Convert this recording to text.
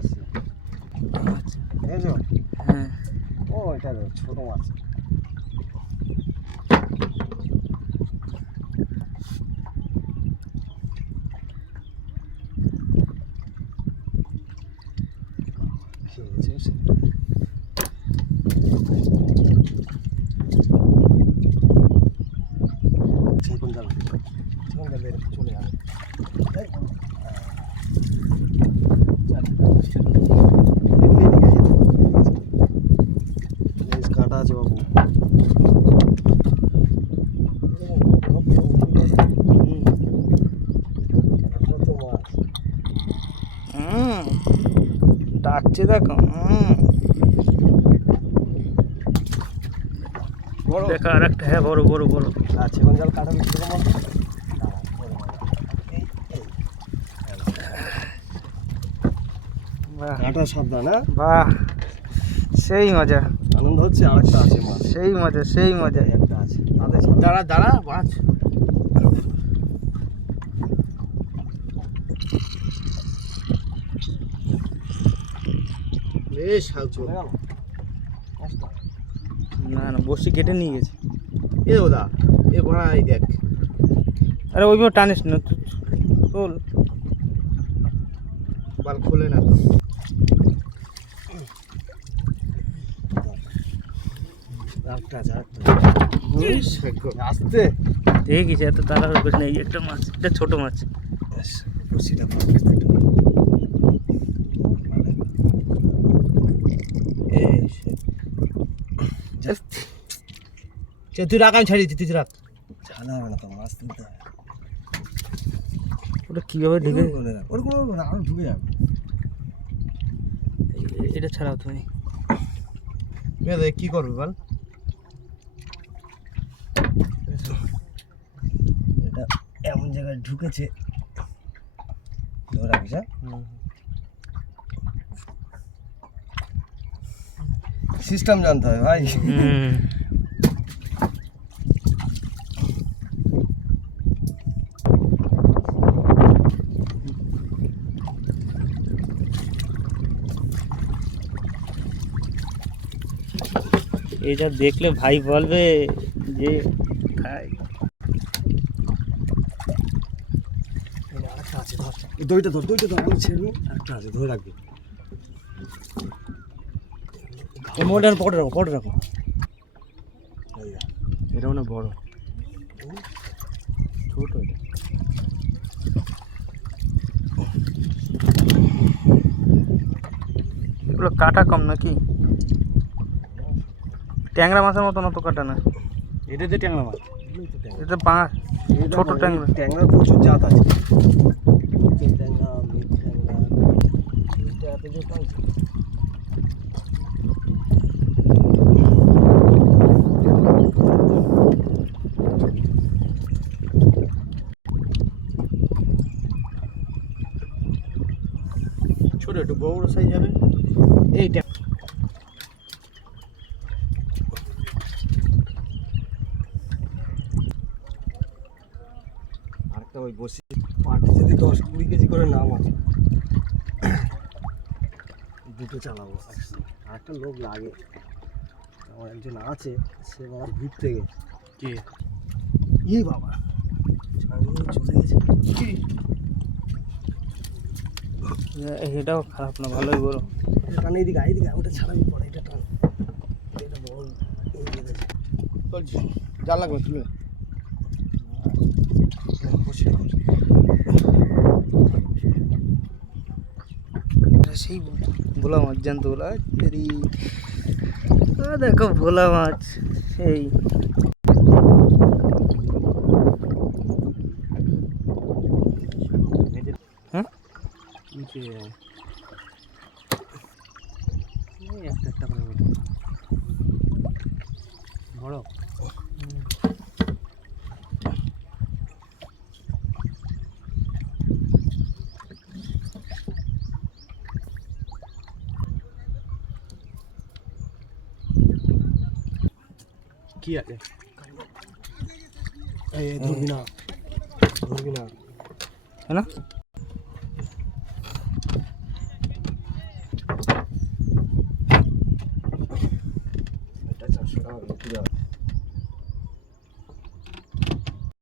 আসছে। আচ্ছা দেখেছো? হ্যাঁ ও এটা ছোট মাছ। খেয়েছে এখন যাবে চলে যাবে। কাটা আছে বাবু। ডাকছে দেখো দেখা আর একটা হ্যাঁ বড় বড় বড় আচ্ছা এখন জল কাটা দিচ্ছে তোমার কাটা সাবধান। হ্যাঁ বাহ সেই মজা আনন্দ হচ্ছে। আরেকটা আছে মাছ, সেই মজা সেই মজা একটা আছে তাদের দাঁড়া দাঁড়া মাছ বেশ চলে গেল। না না বসি কেটে নিয়ে গেছে এ ওদা এ বড়া এই দেখ। আরে ওইভাবে টানিস না তোল বাল খোলে না তো। আসতে দেখিস এত তাড়াহুড়ো করিস না এই একটা মাছ এটা ছোট মাছ তুই রাখ, আমি ছাড়িয়ে দিচ্ছি, তুই রাখ। ঝালা হবে না তো, মাছ তুলতে হবে। ওটা কীভাবে ঢেকে ওর কোনো না, আরো ঢুকে যাবে। এটা ছাড়াও তুমি কি করবে বল? এটা এমন জায়গায় ঢুকেছে, ধরে রাখিস। সিস্টেম জানতে হবে ভাই। এটা দেখলে ভাই বলবে যে খাই। দইটা ধর, দইটা ধর, আমি ছেড়ে একটা আছে, ধরে রাখবি। মোটার পটে রাখো, পটে রাখো। এটা মানে বড়, ছোট এটা। এগুলো কাটা কম নাকি? ট্যাংরা মাছের মতন অত কাটা না। এটা যে ট্যাংরা মাছ, এটা পাঁচ ছোট ট্যাংরা। ট্যাংরার প্রচুর জাত আছে। ট্যাংরা, মিট ট্যাংরা, এটা এত যে পাইছে। ছোট একটু বড় সাইজ হবে এইটা। আরেকটা ওই বসি পাটি যদি 10-20 কেজি করে নাম আছে, দুটো চালাবো একসাথে। আরেকটা লোক লাগে, আমার একজন আছে, সে আমার ঘুরতে গেছে। কি ই বাবা চলে গেছে। এটাও খারাপ না, ভালোই বড়। টান এইদিকে, এইদিকে ওটা ছাড়াবি পরে, এটা টান। এটা বড় চলছে, যা লাগবে তুলে সেই ভোলা মাছ জানতো, ভোলা দেখো ভোলা মাছ সেই। হ্যাঁ একটা একটা করে বড়। কি আছে? এই ধরবি না, ধরবি না, है ना।